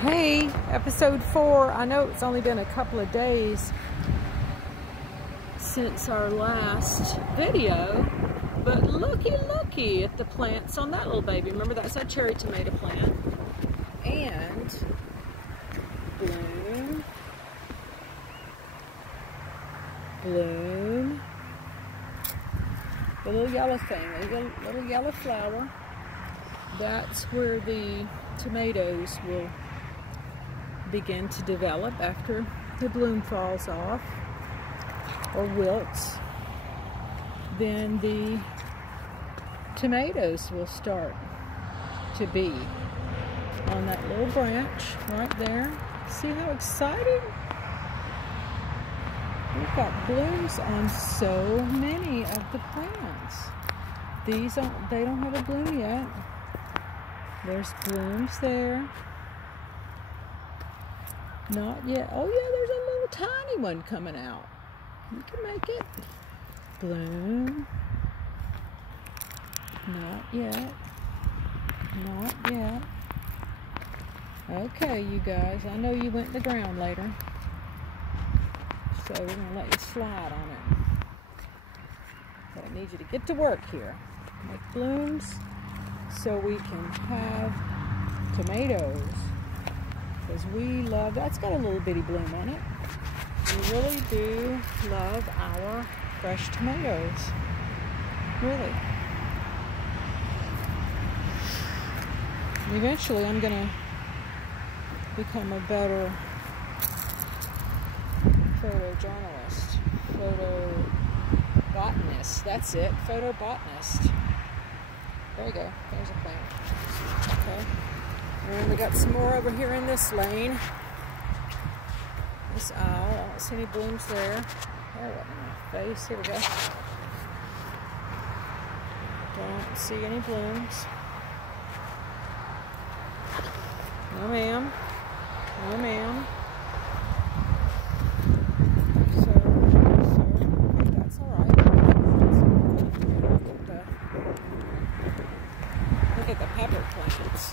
Hey, episode 4. I know it's only been a couple of days since our last video, but looky at the plants on that little baby. Remember, that's our cherry tomato plant. And bloom, the little yellow thing, the little yellow flower. That's where the tomatoes will begin to develop after the bloom falls off or wilts. Then the tomatoes will start to be on that little branch right there. See how exciting? We've got blooms on so many of the plants. These they don't have a bloom yet. There's blooms there. Not yet. Oh yeah, there's a little tiny one coming out. You can make it. Bloom. Not yet. Not yet. Okay, you guys. I know you went in the ground later. So we're going to let you slide on it. But I need you to get to work here. Make blooms so we can have tomatoes. Because we love, that's got a little bitty bloom on it. We really do love our fresh tomatoes. Really. Eventually I'm going to become a better photojournalist, photobotanist. That's it, photobotanist. There you go, there's a plant. Okay. And we got some more over here in this lane. This aisle, I don't see any blooms there. Oh, what in my face, here we go. Don't see any blooms. No ma'am, no ma'am. So I think that's alright. Look at the pepper plants.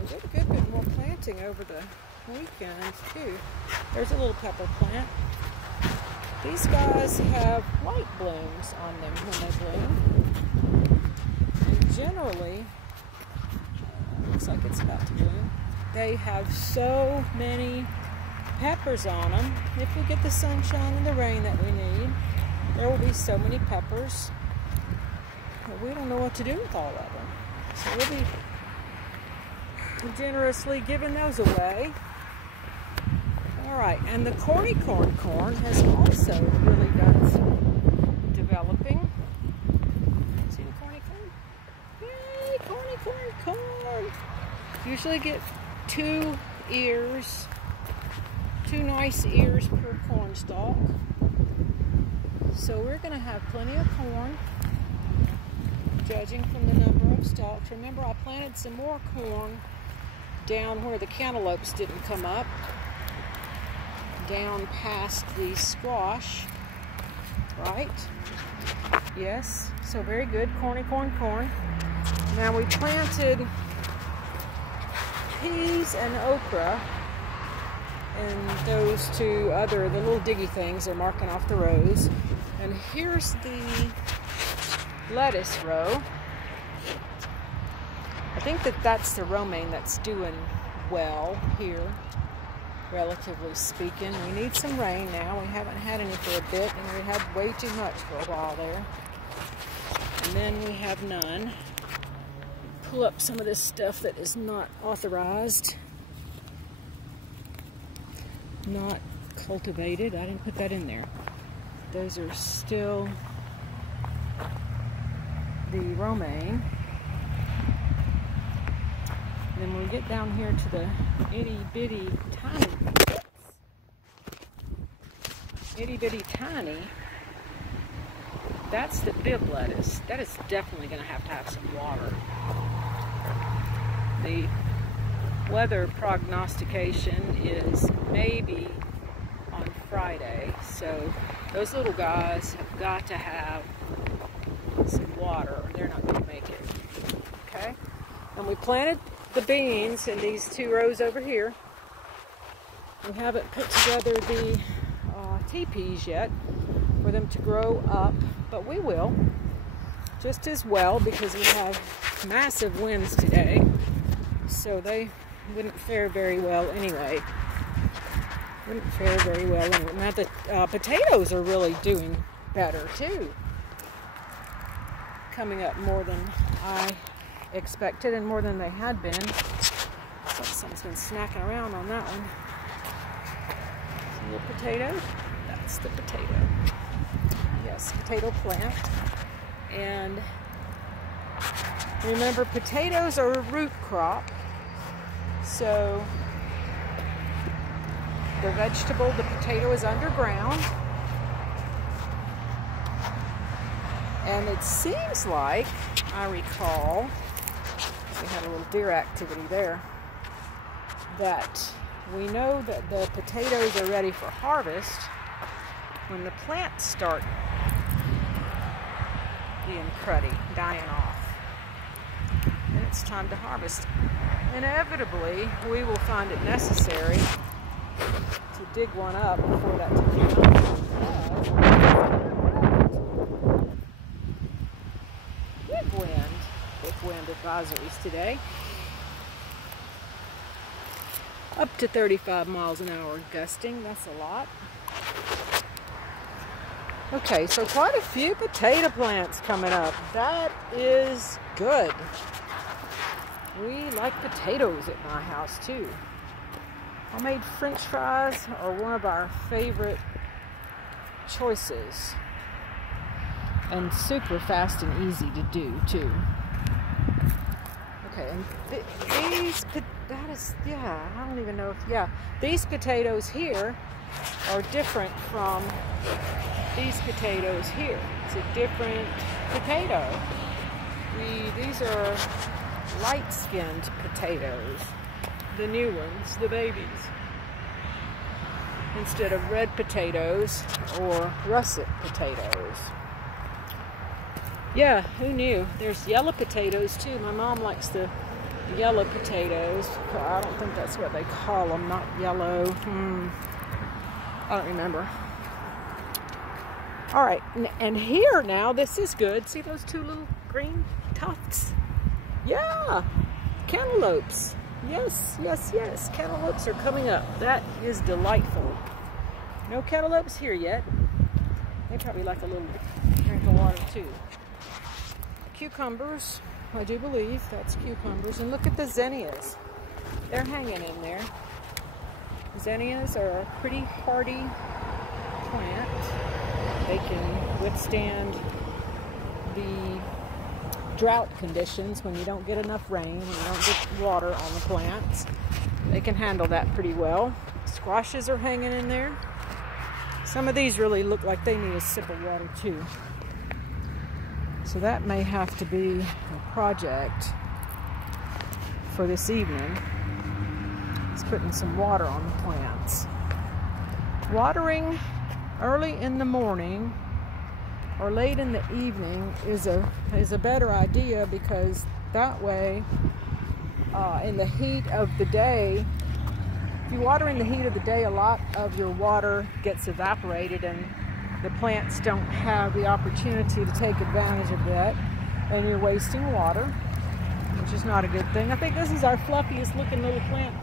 We did a good bit more planting over the weekend too. There's a little pepper plant. These guys have white blooms on them when they bloom. And generally, looks like it's about to bloom. They have so many peppers on them. If we get the sunshine and the rain that we need, there will be so many peppers. But we don't know what to do with all of them. So we'll be generously giving those away. Alright, and the corny corn has also really done some developing. See the corny corn? Yay, corny corn! Usually get two nice ears per corn stalk. So we're going to have plenty of corn, judging from the number of stalks. Remember, I planted some more corn down where the cantaloupes didn't come up, down past the squash, right? Yes, so very good, corny corn. Now we planted peas and okra and those two the little diggy things are marking off the rows. And here's the lettuce row. I think that's the romaine that's doing well here, relatively speaking. We need some rain now. We haven't had any for a bit, and we had way too much for a while there. And then we have none. Pull up some of this stuff that is not authorized, not cultivated. I didn't put that in there. Those are still the romaine. Then when we get down here to the itty bitty tiny, that's the bib lettuce. That is definitely going to have some water. The weather prognostication is maybe on Friday, so those little guys have got to have some water or they're not going to make it. Okay? And we planted the beans in these 2 rows over here. We haven't put together the teepees yet for them to grow up, but we will just as well because we have massive winds today, so they wouldn't fare very well anyway. Now the potatoes are really doing better too, coming up more than I expected and more than they had been. Something's been snacking around on that one. See the potato? That's the potato. Yes, potato plant. And remember, potatoes are a root crop, so the vegetable, the potato, is underground. And it seems like, I recall, we had a little deer activity there, that we know that the potatoes are ready for harvest when the plants start being cruddy, dying off. And it's time to harvest. Inevitably, we will find it necessary to dig one up before that time. Big wind advisories today. Up to 35 miles an hour gusting, that's a lot. Okay, so quite a few potato plants coming up. That is good. We like potatoes at my house too. Homemade French fries are one of our favorite choices. And super fast and easy to do too. Okay, and I don't even know if, these potatoes here are different from these potatoes here. It's a different potato. These are light-skinned potatoes, the new ones, the babies, instead of red potatoes or russet potatoes. Yeah, who knew? There's yellow potatoes too. My mom likes the yellow potatoes. I don't think that's what they call them, not yellow. I don't remember. All right, and here now, this is good. See those 2 little green tufts? Yeah, cantaloupes. Yes, cantaloupes are coming up. That is delightful. No cantaloupes here yet. They probably like a little drink of water too. Cucumbers, I do believe that's cucumbers. And look at the zinnias. They're hanging in there. Zinnias are a pretty hardy plant. They can withstand the drought conditions when you don't get enough rain, when you don't get water on the plants. They can handle that pretty well. Squashes are hanging in there. Some of these really look like they need a sip of water too. So that may have to be a project for this evening. It's putting some water on the plants. Watering early in the morning or late in the evening is a better idea, because that way, in the heat of the day, if you water in the heat of the day, a lot of your water gets evaporated and the plants don't have the opportunity to take advantage of that, and you're wasting water, which is not a good thing. I think this is our fluffiest looking little plant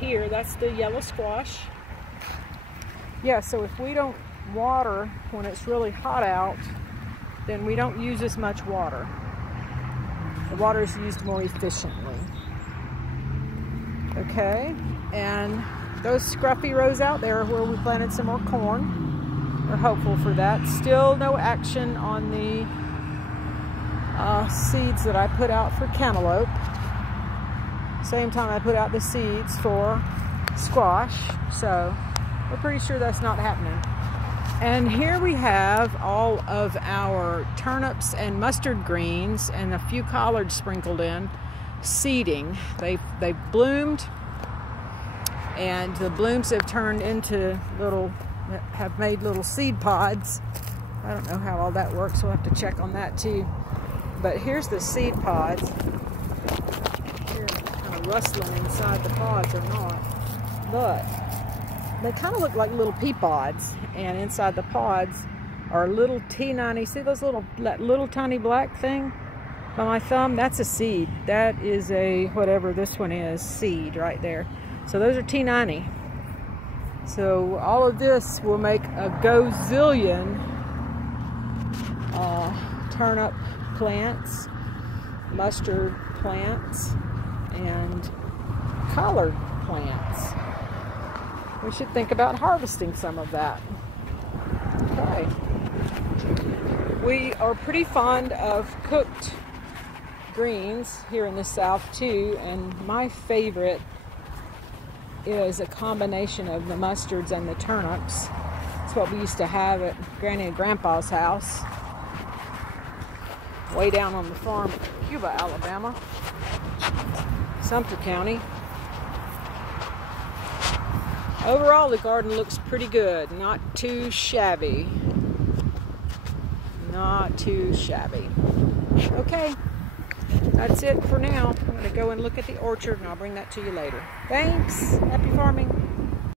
here. That's the yellow squash. Yeah, so if we don't water when it's really hot out, then we don't use as much water. The water is used more efficiently. Okay, and those scruffy rows out there are where we planted some more corn. We're hopeful for that. Still no action on the seeds that I put out for cantaloupe. Same time I put out the seeds for squash, so we're pretty sure that's not happening. And here we have all of our turnips and mustard greens and a few collards sprinkled in, seeding. They've bloomed, and the blooms have turned into have made little seed pods. I don't know how all that works. We'll have to check on that too. But here's the seed pods. rustling inside the pods or not, but they kind of look like little pea pods, and inside the pods are little T90. See those little tiny black thing by my thumb? That's a seed. That is a, whatever this one is, seed right there. So those are T90. So all of this will make a gazillion turnip plants, mustard plants, and collard plants. We should think about harvesting some of that. Okay. We are pretty fond of cooked greens here in the South too, and my favorite is a combination of the mustards and the turnips. It's what we used to have at Granny and Grandpa's house, way down on the farm in Cuba, Alabama, Sumter County. Overall, the garden looks pretty good. Not too shabby. Not too shabby. Okay, that's it for now. I'm going to go and look at the orchard, and I'll bring that to you later. Thanks. Happy farming.